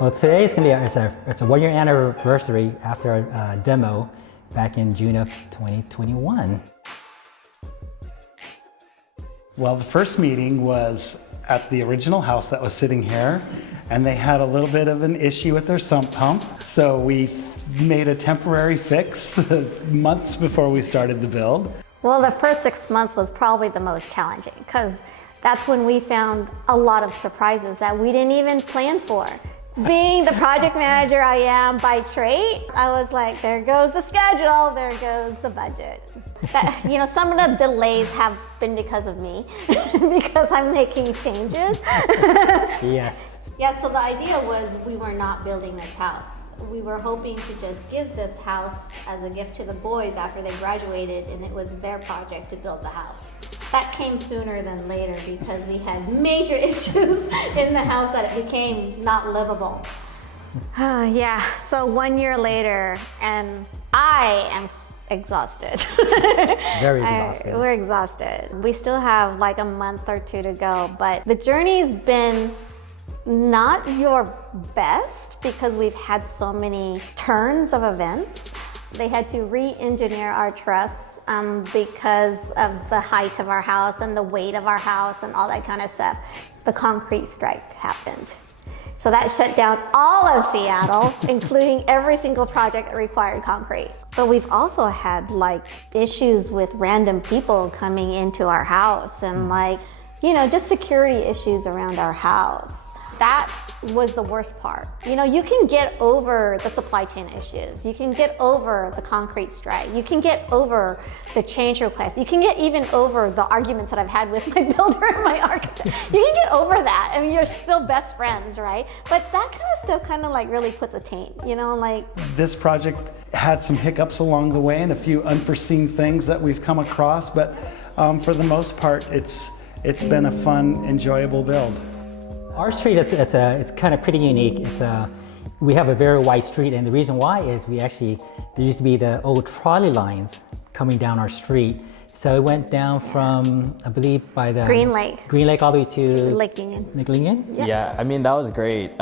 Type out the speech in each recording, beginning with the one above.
Well, today is going to be it's a 1-year anniversary after our demo back in June of 2021. Well, the first meeting was at the original house that was sitting here, and they had a little bit of an issue with their sump pump. So we made a temporary fix months before we started the build. Well, the first 6 months was probably the most challenging because that's when we found a lot of surprises that we didn't even plan for. Being the project manager I am by trade, I was like, there goes the schedule, there goes the budget. Some of the delays have been because of me, because I'm making changes. Yes. Yeah, so the idea was we were not building this house. We were hoping to just give this house as a gift to the boys after they graduated, and it was their project to build the house. That came sooner than later because we had major issues in the house that it became not livable. Yeah, so 1 year later, and I am exhausted. Very exhausted. We're exhausted. We still have like a month or two to go, but the journey's been not your best because we've had so many turns of events. They had to re-engineer our truss because of the height of our house and the weight of our house and all that kind of stuff. The concrete strike happened. So that shut down all of Seattle, including every single project that required concrete. But we've also had issues with random people coming into our house and just security issues around our house. That was the worst part. You can get over the supply chain issues. You can get over the concrete strike. You can get over the change request. You can get even over the arguments that I've had with my builder and my architect. You can get over that. I mean, you're still best friends, right? But that kind of stuff really puts a taint, This project had some hiccups along the way and a few unforeseen things that we've come across, but for the most part, it's been a fun, enjoyable build. Our street, it's kind of pretty unique. We have a very wide street, and the reason why is there used to be the old trolley lines coming down our street. So it went down from, I believe, by the Green Lake all the way to Lake Union. Lake Union? Yeah, I mean, that was great.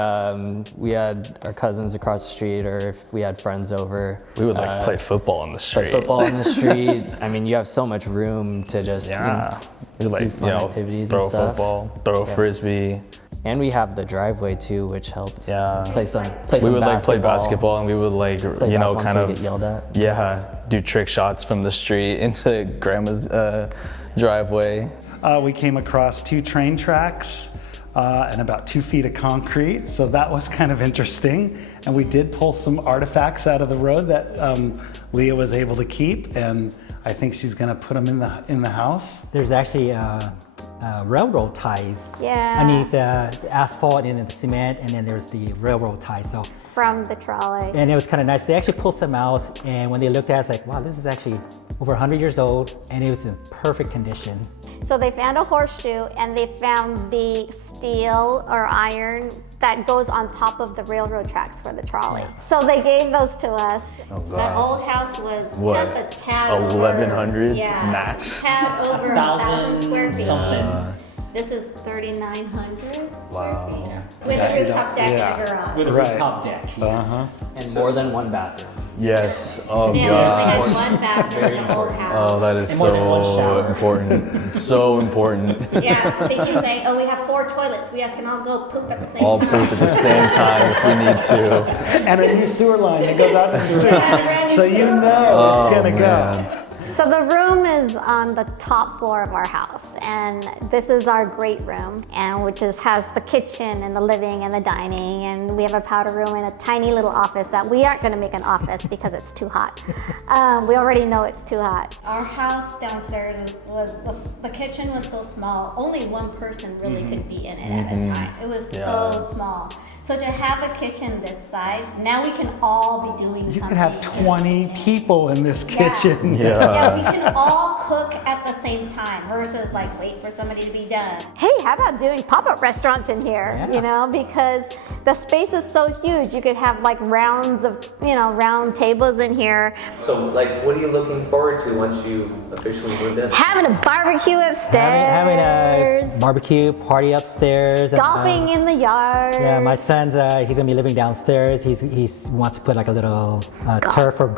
We had our cousins across the street, or if we had friends over. We would play football on the street. Play football on the street. I mean, you have so much room to just we do fun activities throw and stuff. Football, throw a frisbee. And we have the driveway too, which helped. Yeah. Play some We would play basketball, and we would kind of get yelled at. Yeah, do trick shots from the street into grandma's driveway. We came across 2 train tracks and about 2 feet of concrete, so that was kind of interesting. And we did pull some artifacts out of the road that Leah was able to keep, and I think she's going to put them in the house. There's actually railroad ties underneath the asphalt and the cement, and then there's the railroad ties. So from the trolley. And it was kind of nice. They actually pulled some out, and when they looked at it, it's like, wow, this is actually over 100 years old, and it was in perfect condition. So they found a horseshoe, and they found the steel or iron that goes on top of the railroad tracks for the trolley. Yeah. So they gave those to us. Oh, God. The old house was just a tad 1,100 over, max. Tad over 1,000 square feet. Something. This is 3,900 square Wow. feet. With a rooftop deck in the garage. With a rooftop deck, yes. And more than one bathroom. Yes. Oh, And God. we only had one bathroom in the whole house. Oh, that is And more than one so shower. important. So important. Yeah, I think you say, we have 4 toilets. We can all go poop at the same All time. poop at the same time if we need to. And a new sewer line that goes out the sewer line. So you know it's going to go. So the room is on the top floor of our house, and this is our great room, and which has the kitchen and the living and the dining, and we have a powder room and a tiny little office that we aren't going to make an office because it's too hot. We already know it's too hot. Our house downstairs the kitchen was so small, only one person really could be in it at a time. It was so small. So to have a kitchen this size, now we can all be doing something. You could have 20 people in this kitchen. Yeah, we can all cook at the same time versus wait for somebody to be done. Hey, how about doing pop-up restaurants in here? Yeah. Because the space is so huge. You could have rounds of, round tables in here. So what are you looking forward to once you officially moved in? Having a barbecue upstairs. Having a barbecue, party upstairs. And, Golfing in the yard. yeah, my son's he's gonna be living downstairs. He wants to put like a little turf or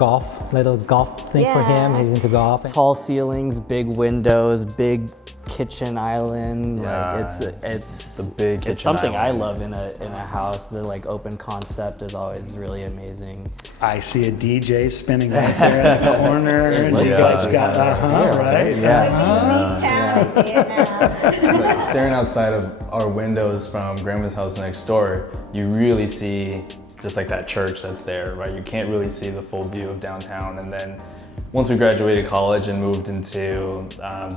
little golf thing for him. Yeah. He's into golf. Tall ceilings, big windows, big kitchen island. Yeah. Like it's The big kitchen It's something island. I love in a house. The like open concept is always really amazing. I see a DJ spinning right there in the corner. It and looks you guys like got, right? Leave town, I see it now. Like, staring outside of our windows from Grandma's house next door, you really see just like that church that's there, right? You can't really see the full view of downtown. And then once we graduated college and moved into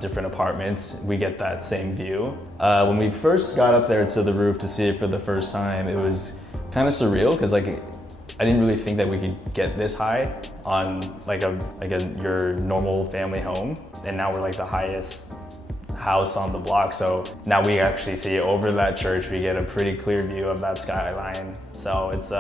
different apartments, we get that same view. When we first got up there to the roof to see it for the first time, it was kind of surreal because like I didn't really think that we could get this high on like your normal family home, and now we're like the highest house on the block. So now we actually see over that church. We get a pretty clear view of that skyline. So it's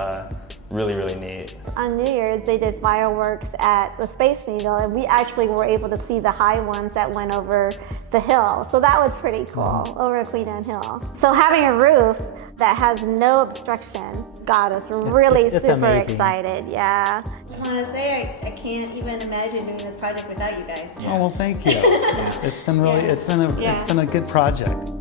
really, really neat. On New Year's, they did fireworks at the Space Needle, and we actually were able to see the high ones that went over the hill. So that was pretty cool, over Queen Anne Hill. So having a roof that has no obstruction got us really it's super amazing. excited. Yeah. I want to say I can't even imagine doing this project without you guys. Oh, well, thank you. It's been really, it's been a good project.